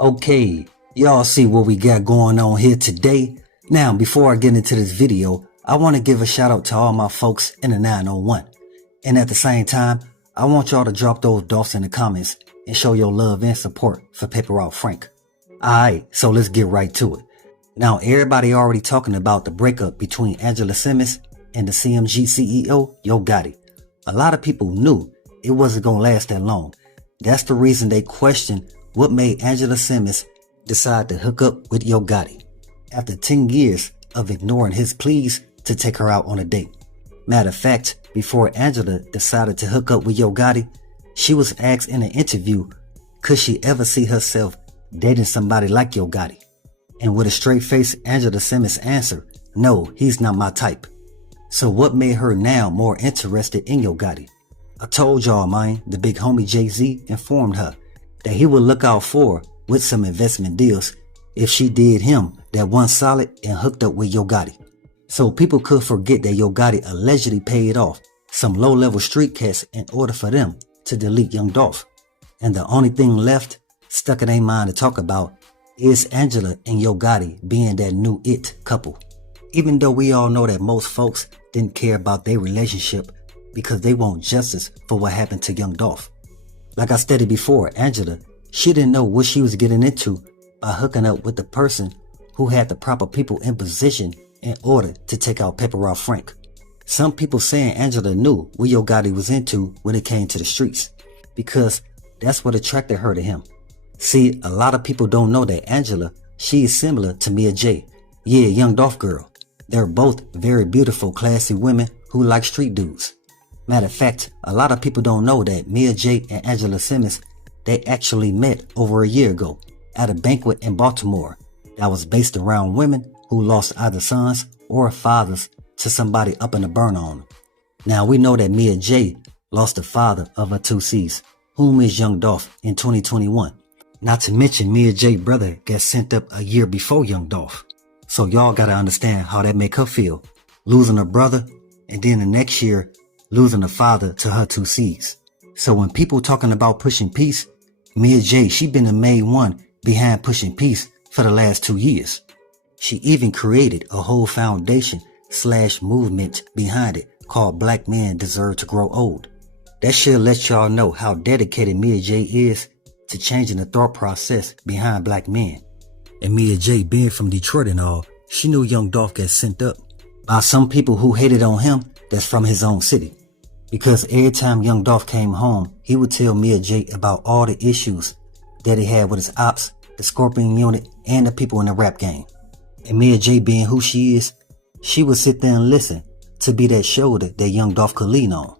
Okay, y'all see what we got going on here today? Now, before I get into this video, I want to give a shout out to all my folks in the 901. And at the same time, I want y'all to drop those Dolphs in the comments and show your love and support for Paper Route Frank. Alright, so let's get right to it. Now, everybody already talking about the breakup between Angela Simmons and the CMG CEO, Yo Gotti. A lot of people knew it wasn't going to last that long. That's the reason they questioned what made Angela Simmons decide to hook up with Yo Gotti after 10 years of ignoring his pleas to take her out on a date. Matter of fact, before Angela decided to hook up with Yo Gotti, she was asked in an interview, could she ever see herself dating somebody like Yo Gotti? And with a straight face, Angela Simmons answered, no, he's not my type. So what made her now more interested in Yo Gotti? I told y'all, man, the big homie Jay-Z informed her that he would look out for her with some investment deals if she did him that one solid and hooked up with Yo Gotti. So people could forget that Yo Gotti allegedly paid off some low-level street cats in order for them to delete young Dolph. And the only thing left stuck in their mind to talk about is Angela and Yo Gotti being that new it couple. Even though we all know that most folks didn't care about their relationship because they want justice for what happened to young Dolph. Like I stated before, Angela, she didn't know what she was getting into by hooking up with the person who had the proper people in position in order to take out Paper Route Frank. Some people saying Angela knew what Yo Gotti was into when it came to the streets, because that's what attracted her to him. See, a lot of people don't know that Angela, she is similar to Mia Jaye. Yeah, young Dolph girl. They're both very beautiful, classy women who like street dudes. Matter of fact, a lot of people don't know that Mia Jaye and Angela Simmons, they actually met over a year ago at a banquet in Baltimore that was based around women who lost either sons or fathers to somebody up in the burn on them. Now we know that Mia Jaye lost the father of her two C's, whom is young Dolph, in 2021. Not to mention Mia Jaye's brother got sent up a year before young Dolph. So y'all gotta understand how that make her feel, losing her brother and then the next year losing a father to her two C's. So when people talking about pushing peace, Mia Jaye, she been the main one behind pushing peace for the last 2 years. She even created a whole foundation / movement behind it called Black Men Deserve to Grow Old. That should let y'all know how dedicated Mia Jaye is to changing the thought process behind black men. And Mia Jaye, being from Detroit and all, she knew young Dolph got sent up by some people who hated on him that's from his own city. Because every time young Dolph came home, he would tell Mia Jaye about all the issues that he had with his ops, the Scorpion unit, and the people in the rap game. And Mia Jaye, being who she is, she would sit there and listen to be that shoulder that young Dolph could lean on.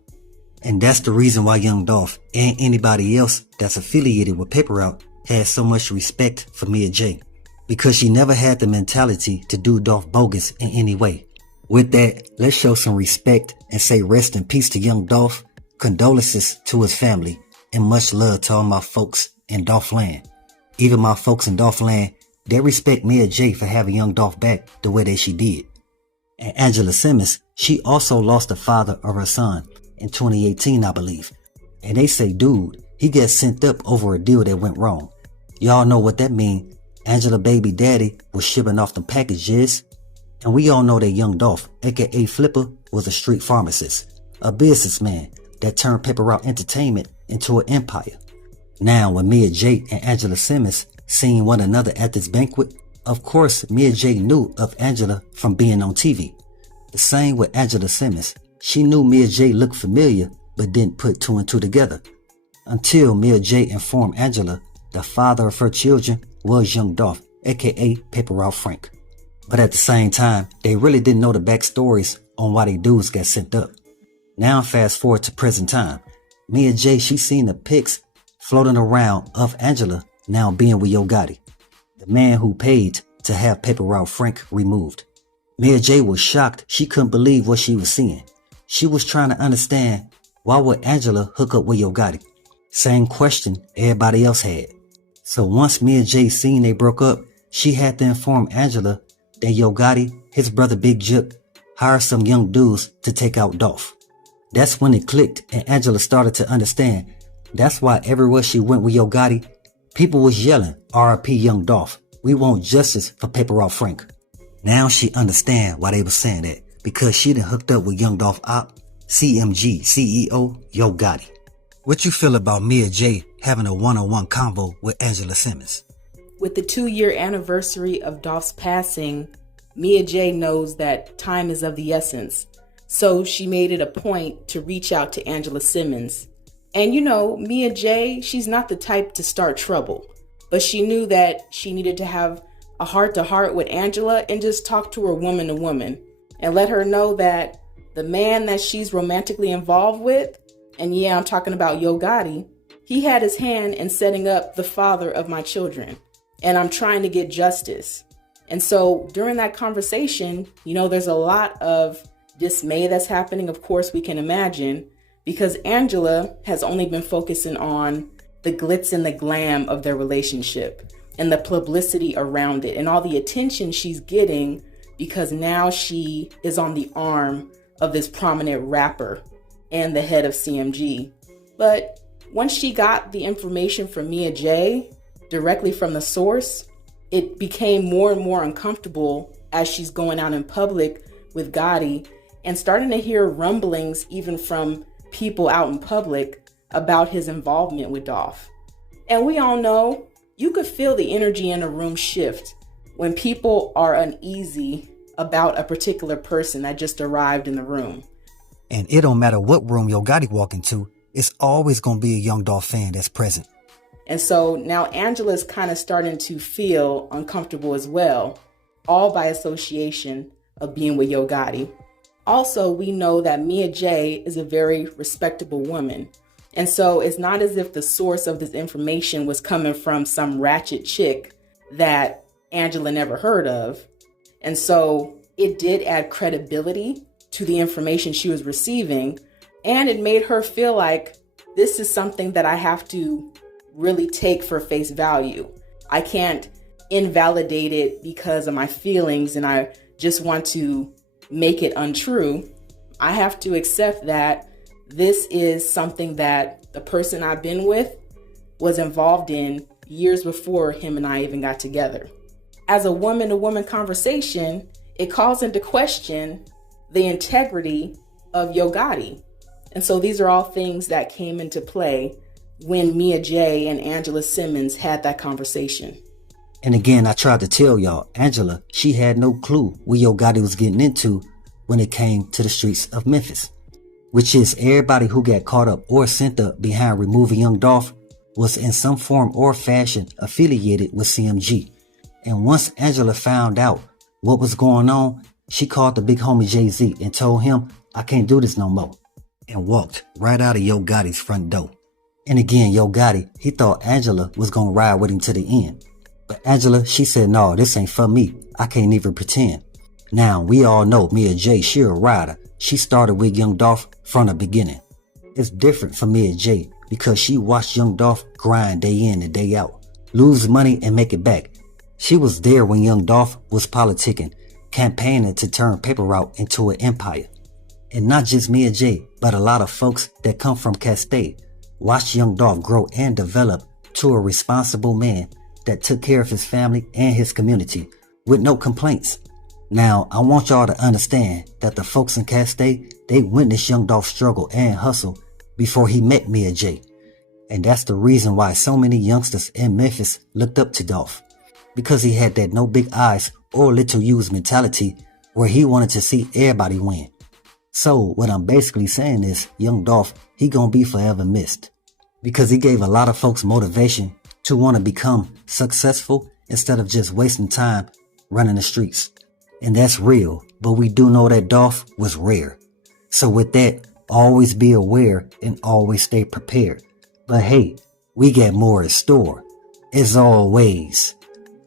And that's the reason why young Dolph and anybody else that's affiliated with Paper Route has so much respect for Mia Jaye, because she never had the mentality to do Dolph bogus in any way. With that, let's show some respect and say rest in peace to young Dolph, condolences to his family, and much love to all my folks in Dolph land. Even my folks in Dolph land, they respect Mia Jaye for having young Dolph back the way that she did. And Angela Simmons, she also lost the father of her son in 2018, I believe. And they say, dude, he got sent up over a deal that went wrong. Y'all know what that mean. Angela baby daddy was shipping off them packages. And we all know that young Dolph, aka Flipper, was a street pharmacist, a businessman that turned Paper Route Entertainment into an empire. Now, when Mia Jaye and Angela Simmons seen one another at this banquet, of course, Mia Jaye knew of Angela from being on TV. The same with Angela Simmons. She knew Mia Jaye looked familiar, but didn't put two and two together. Until Mia Jaye informed Angela the father of her children was young Dolph, aka Paper Route Frank. But at the same time, they really didn't know the backstories on why they dudes got sent up. Now fast forward to present time. Mia Jaye, she seen the pics floating around of Angela now being with Yo Gotti, the man who paid to have Paper Route Frank removed. Mia Jaye was shocked. She couldn't believe what she was seeing. She was trying to understand, why would Angela hook up with Yo Gotti? Same question everybody else had. So once Mia Jaye seen they broke up, she had to inform Angela that Yo Gotti, his brother Big Juke, hired some young dudes to take out Dolph. That's when it clicked and Angela started to understand. That's why everywhere she went with Yo Gotti, People was yelling, R.I.P. Young Dolph. We want justice for Paper Route Frank. Now she understand why they was saying that, because she done hooked up with Young Dolph Op, CMG CEO, Yo Gotti. What you feel about Mia Jaye having a one-on-one convo with Angela Simmons? With the 2-year anniversary of Dolph's passing, Mia Jaye knows that time is of the essence. So she made it a point to reach out to Angela Simmons. And you know, Mia Jaye, she's not the type to start trouble, but she knew that she needed to have a heart-to-heart with Angela and just talk to her woman to woman and let her know that the man that she's romantically involved with, and yeah, I'm talking about Yo Gotti, he had his hand in setting up the father of my children, and I'm trying to get justice. And so during that conversation, you know, there's a lot of dismay that's happening, of course, we can imagine, because Angela has only been focusing on the glitz and the glam of their relationship and the publicity around it and all the attention she's getting because now she is on the arm of this prominent rapper and the head of CMG. But once she got the information from Mia Jaye directly from the source, it became more and more uncomfortable as she's going out in public with Gotti and starting to hear rumblings even from people out in public about his involvement with Dolph. And we all know you could feel the energy in a room shift when people are uneasy about a particular person that just arrived in the room. And it don't matter what room Yo Gotti walk into, it's always gonna be a Young Dolph fan that's present. And so now Angela's kind of starting to feel uncomfortable as well, all by association of being with Yo Gotti. Also, we know that Mia Jaye is a very respectable woman. And so it's not as if the source of this information was coming from some ratchet chick that Angela never heard of. And so it did add credibility to the information she was receiving. And it made her feel like this is something that I have to really take for face value. I can't invalidate it because of my feelings and I just want to make it untrue. I have to accept that this is something that the person I've been with was involved in years before him and I even got together. As a woman-to-woman conversation, it calls into question the integrity of Yo Gotti. And so these are all things that came into play when Mia Jaye and Angela Simmons had that conversation. And again, I tried to tell y'all, Angela, she had no clue what Yo Gotti was getting into when it came to the streets of Memphis, which is everybody who got caught up or sent up behind removing Young Dolph was in some form or fashion affiliated with CMG. And once Angela found out what was going on, she called the big homie Jay-Z and told him, I can't do this no more, and walked right out of Yo Gotti's front door. And again, Yo Gotti, he thought Angela was gonna ride with him to the end. But Angela, she said, no, this ain't for me. I can't even pretend. Now, we all know Mia Jaye, she a rider. She started with Young Dolph from the beginning. It's different for Mia Jaye because she watched Young Dolph grind day in and day out, lose money and make it back. She was there when Young Dolph was politicking, campaigning to turn Paper Route into an empire. And not just Mia Jaye, but a lot of folks that come from Castade watched Young Dolph grow and develop to a responsible man that took care of his family and his community with no complaints. Now, I want y'all to understand that the folks in Castade, they witnessed Young Dolph's struggle and hustle before he met Mia Jaye. And that's the reason why so many youngsters in Memphis looked up to Dolph, because he had that no big eyes or little U's mentality where he wanted to see everybody win. So what I'm basically saying is Young Dolph, he gonna be forever missed because he gave a lot of folks motivation to want to become successful instead of just wasting time running the streets. And that's real, but we do know that Dolph was rare. So with that, always be aware and always stay prepared. But hey, we got more in store. As always,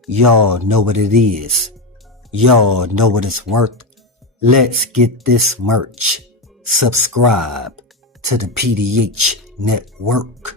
y'all know what it is. Y'all know what it's worth. Let's get this merch. Subscribe to the PDH Network.